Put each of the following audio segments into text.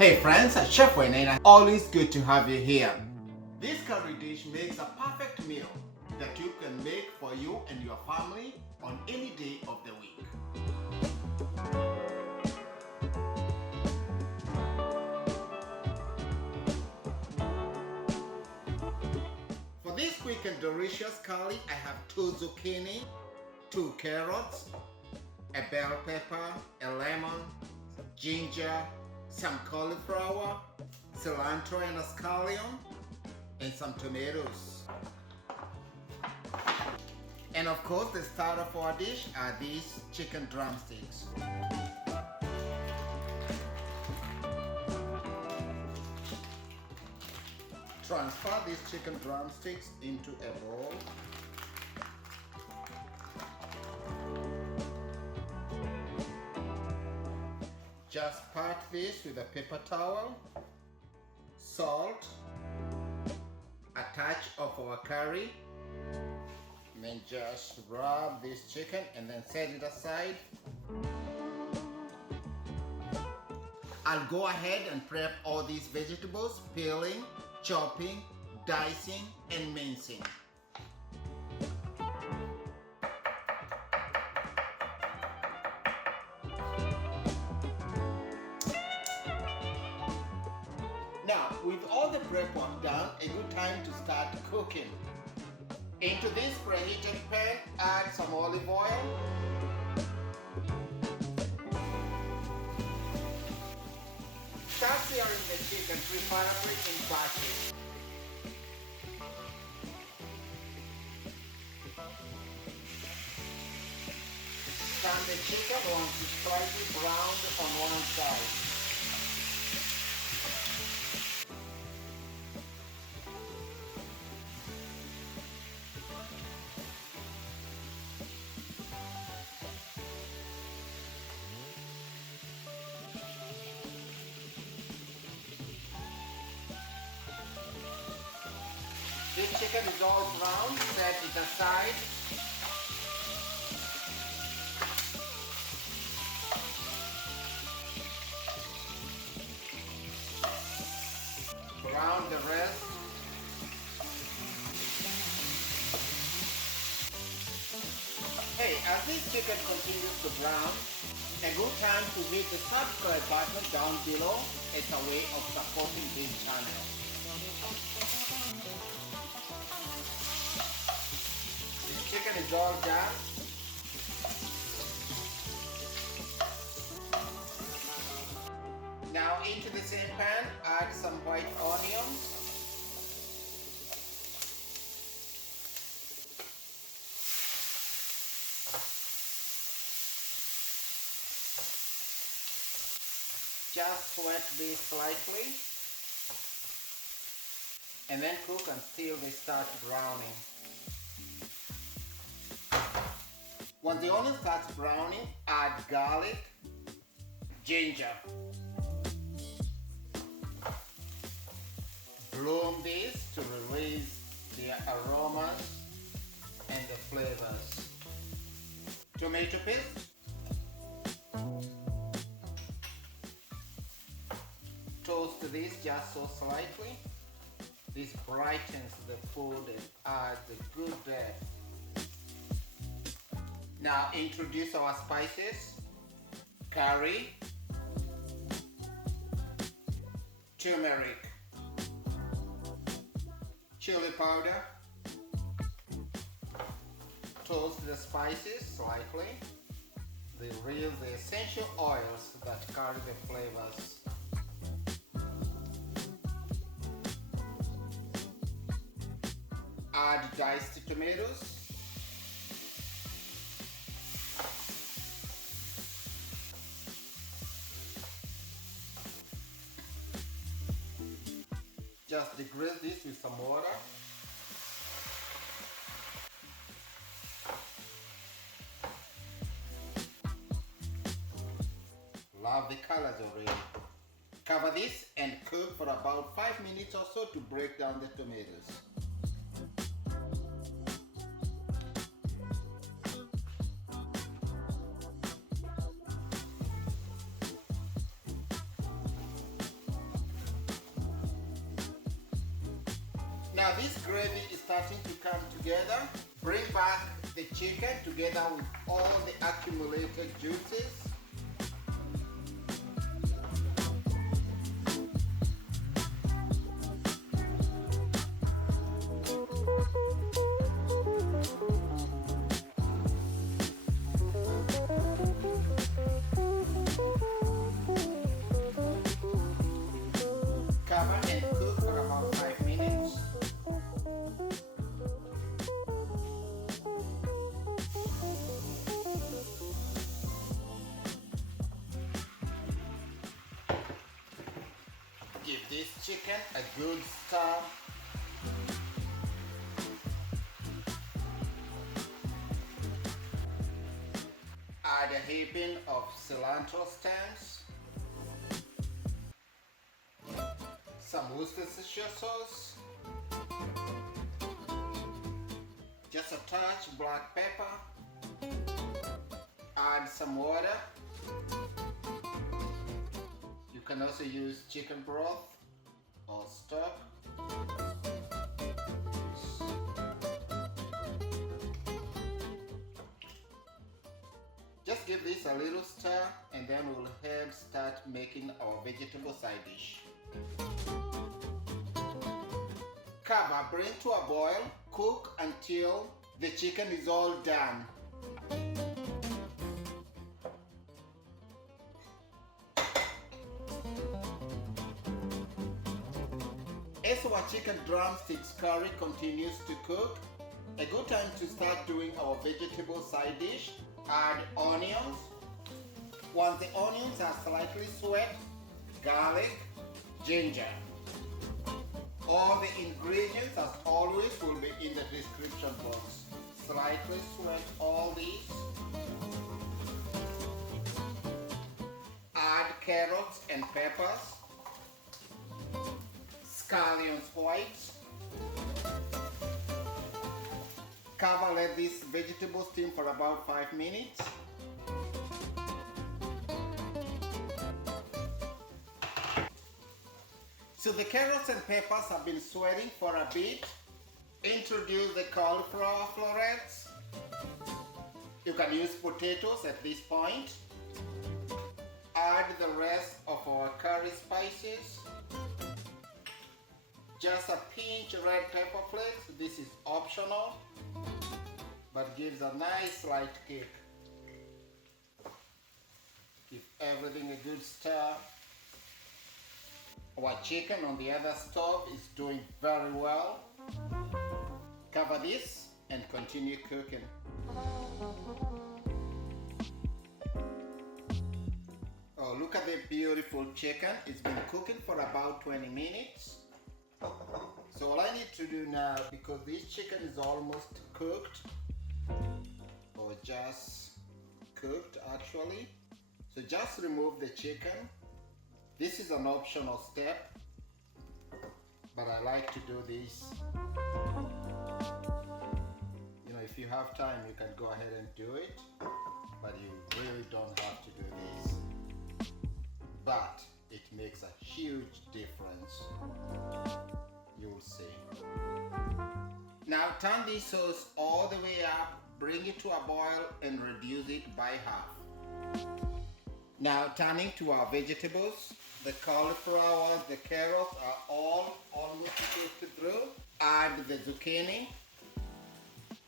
Hey friends, Chef Wainaina. Always good to have you here. This curry dish makes a perfect meal that you can make for you and your family on any day of the week. For this quick and delicious curry, I have 2 zucchini, 2 carrots, a bell pepper, a lemon, ginger, some cauliflower, cilantro and a scallion, and some tomatoes. And of course, the starter for our dish are these chicken drumsticks. Transfer these chicken drumsticks into a bowl. Just pat this with a paper towel, salt, a touch of our curry, and then just rub this chicken and then set it aside. I'll go ahead and prep all these vegetables, peeling, chopping, dicing, and mincing. Now, with all the prep work done, a good time to start cooking. Into this preheated pan, add some olive oil. Start searing the chicken preferably in batches. Turn the chicken once it's slightly browned on one side. This chicken is all brown, set it aside. Brown the rest. Hey, as this chicken continues to brown, a good time to hit the subscribe button down below as a way of supporting this channel. Chicken is all done. Now into the same pan, add some white onions. Just sweat these slightly. And then cook until they start browning. Once the onion starts browning, add garlic, ginger. Bloom this to release the aromas and the flavors. Tomato paste. Toast this just so slightly. This brightens the food and adds a good depth. Now introduce our spices: curry, turmeric, chili powder. Toast the spices slightly. They release the essential oils that carry the flavors. Add diced tomatoes. Just degrease this with some water. Love the colors already. Cover this and cook for about 5 minutes or so to break down the tomatoes. Now this gravy is starting to come together. Bring back the chicken together with all the accumulated juices. Cover and cook for about 5 minutes. Give this chicken a good stir. Add a heaping of cilantro stems, some Worcestershire sauce, just a touch black pepper, add some water. You can also use chicken broth or stock. Just give this a little stir and then we'll start making our vegetable side dish. Cover, bring to a boil, cook until the chicken is all done. As our chicken drumsticks curry continues to cook, a good time to start doing our vegetable side dish. Add onions. Once the onions are slightly sweat, garlic, ginger. All the ingredients, as always, will be in the description box. Slightly sweat all these. Add carrots and peppers. Scallions white. Cover, let this vegetable steam for about 5 minutes. So the carrots and peppers have been sweating for a bit. Introduce the cauliflower florets. You can use potatoes at this point. Add the rest of our curry spices. Just a pinch red pepper flakes. This is optional, but gives a nice light kick. Give everything a good stir. Our chicken on the other stove is doing very well. Cover this and continue cooking. Oh, look at the beautiful chicken. It's been cooking for about 20 minutes. So all I need to do now, because this chicken is almost cooked, or just cooked actually, so just remove the chicken. This is an optional step, but I like to do this. You know, if you have time, you can go ahead and do it, but you really don't have to do this. But it makes a huge difference. You'll see. Now turn this sauce all the way up, bring it to a boil and reduce it by half. Now turning to our vegetables, the cauliflower, the carrots are all almost cooked through. Add the zucchini,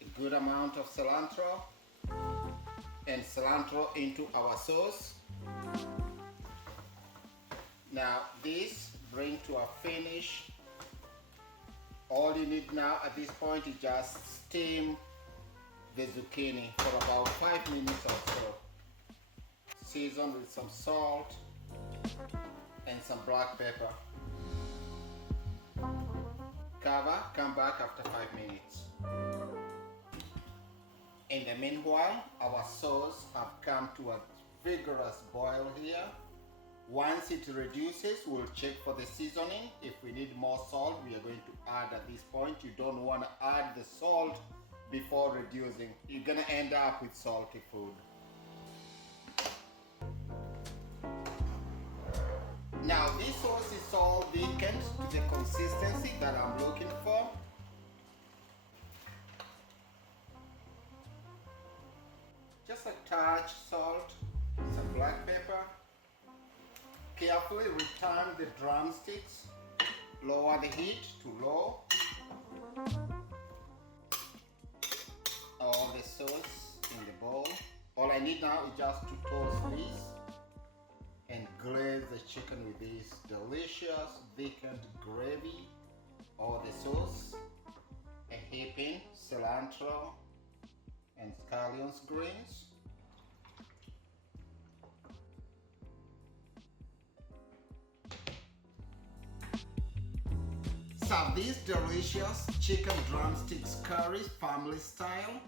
a good amount of cilantro, and cilantro into our sauce. Now this bring to a finish. All you need now at this point is just steam the zucchini for about 5 minutes or so. Season with some salt and some black pepper. Cover, come back after 5 minutes. In the meanwhile, our sauce have come to a vigorous boil here. Once it reduces, we'll check for the seasoning. If we need more salt, we are going to add at this point. You don't want to add the salt before reducing. You're going to end up with salty food. Now this sauce is all thickened to the consistency that I'm looking for. Carefully return the drumsticks. Lower the heat to low. All the sauce in the bowl. All I need now is just to toast this and glaze the chicken with this delicious thickened gravy. All the sauce, a heaping cilantro and scallions greens. Serve this delicious chicken drumsticks curry family style.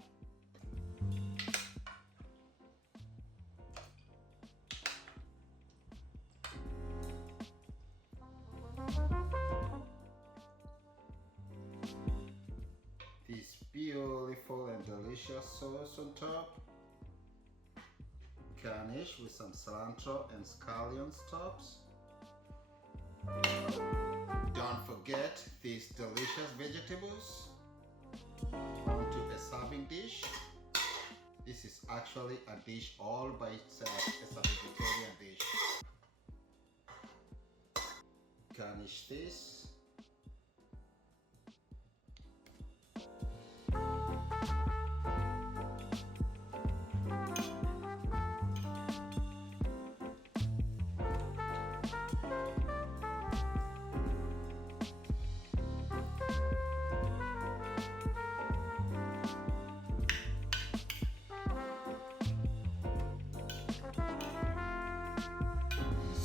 This beautiful and delicious sauce on top. Garnish with some cilantro and scallions tops. Don't forget these delicious vegetables onto a serving dish. This is actually a dish all by itself. It's a vegetarian dish. Garnish this.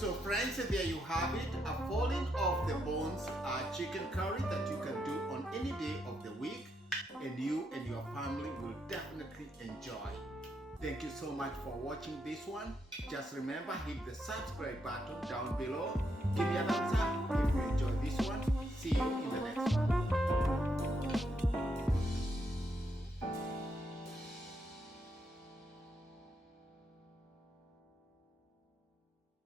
So friends, there you have it, a falling off the bones chicken curry that you can do on any day of the week, and you and your family will definitely enjoy. Thank you so much for watching this one. Just remember, hit the subscribe button down below. Give me a thumbs up if you enjoyed this one. See you in the next one.